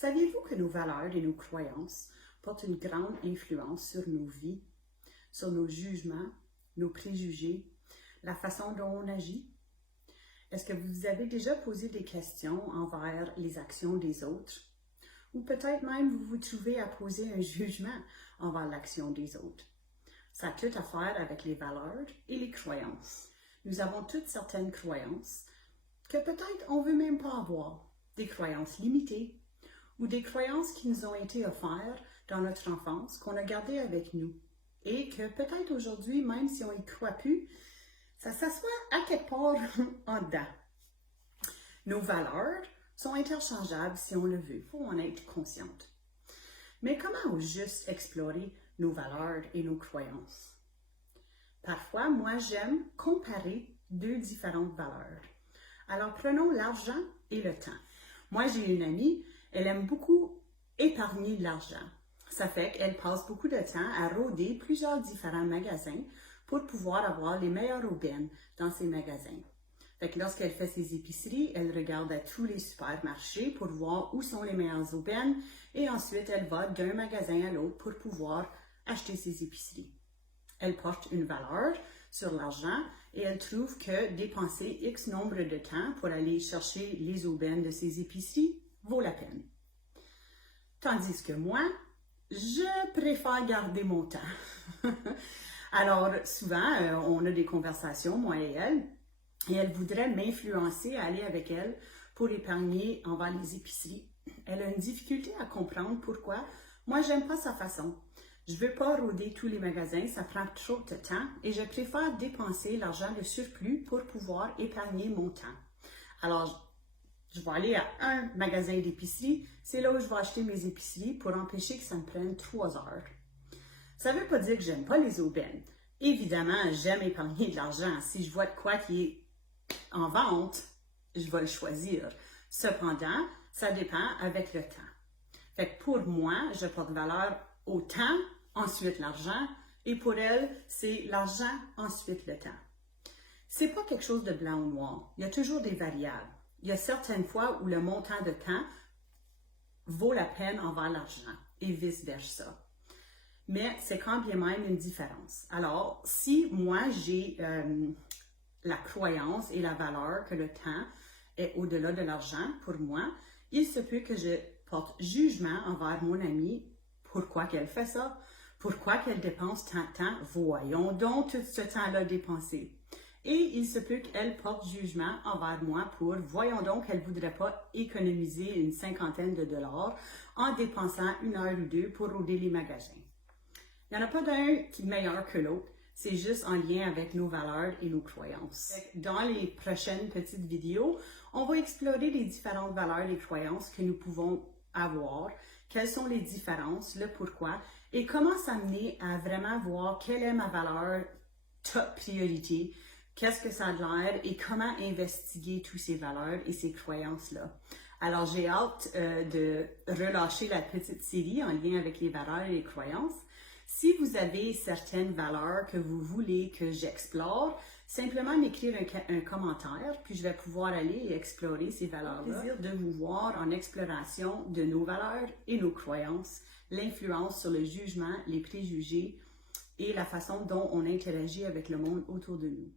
Saviez-vous que nos valeurs et nos croyances portent une grande influence sur nos vies, sur nos jugements, nos préjugés, la façon dont on agit? Est-ce que vous avez déjà posé des questions envers les actions des autres? Ou peut-être même vous vous trouvez à poser un jugement envers l'action des autres. Ça a tout à faire avec les valeurs et les croyances. Nous avons toutes certaines croyances que peut-être on ne veut même pas avoir, des croyances limitées ou des croyances qui nous ont été offertes dans notre enfance, qu'on a gardées avec nous et que peut-être aujourd'hui, même si on y croit plus, ça s'assoit à quelque part en dedans. Nos valeurs sont interchangeables si on le veut, il faut en être consciente. Mais comment juste explorer nos valeurs et nos croyances? Parfois, moi, j'aime comparer deux différentes valeurs. Alors, prenons l'argent et le temps. Moi, j'ai une amie, elle aime beaucoup épargner de l'argent. Ça fait qu'elle passe beaucoup de temps à rôder plusieurs différents magasins pour pouvoir avoir les meilleures aubaines dans ces magasins. Fait que lorsqu'elle fait ses épiceries, elle regarde à tous les supermarchés pour voir où sont les meilleures aubaines et ensuite elle va d'un magasin à l'autre pour pouvoir acheter ses épiceries. Elle porte une valeur sur l'argent et elle trouve que dépenser X nombre de temps pour aller chercher les aubaines de ses épiceries vaut la peine. Tandis que moi, je préfère garder mon temps. Alors, souvent, on a des conversations, moi et elle voudrait m'influencer à aller avec elle pour épargner envers les épiceries. Elle a une difficulté à comprendre pourquoi. Moi, j'aime pas sa façon. Je veux pas rôder tous les magasins, ça prend trop de temps et je préfère dépenser l'argent de surplus pour pouvoir épargner mon temps. Alors, je vais aller à un magasin d'épicerie, c'est là où je vais acheter mes épiceries pour empêcher que ça me prenne 3 heures. Ça veut pas dire que j'aime pas les aubaines. Évidemment, j'aime épargner de l'argent. Si je vois de quoi qui est en vente, je vais le choisir. Cependant, ça dépend avec le temps. Fait que pour moi, je porte valeur au temps, ensuite l'argent, et pour elle, c'est l'argent, ensuite le temps. C'est pas quelque chose de blanc ou noir. Il y a toujours des variables. Il y a certaines fois où le montant de temps vaut la peine envers l'argent et vice-versa. Mais c'est quand bien même une différence. Alors, si moi j'ai la croyance et la valeur que le temps est au-delà de l'argent pour moi, il se peut que je porte jugement envers mon amie. Pourquoi qu'elle fait ça? Pourquoi qu'elle dépense tant de temps? Voyons donc tout ce temps-là dépensé. Et il se peut qu'elle porte jugement envers moi pour, voyons donc, qu'elle ne voudrait pas économiser une cinquantaine de dollars en dépensant 1 heure ou 2 pour rôder les magasins. Il n'y en a pas d'un qui est meilleur que l'autre, c'est juste en lien avec nos valeurs et nos croyances. Dans les prochaines petites vidéos, on va explorer les différentes valeurs et croyances que nous pouvons avoir, quelles sont les différences, le pourquoi, et comment s'amener à vraiment voir quelle est ma valeur top priorité, qu'est-ce que ça a l'air et comment investiguer toutes ces valeurs et ces croyances-là. Alors, j'ai hâte de relâcher la petite série en lien avec les valeurs et les croyances. Si vous avez certaines valeurs que vous voulez que j'explore, simplement m'écrire un commentaire, puis je vais pouvoir aller et explorer ces valeurs-là. Plaisir de vous voir en exploration de nos valeurs et nos croyances, l'influence sur le jugement, les préjugés et la façon dont on interagit avec le monde autour de nous.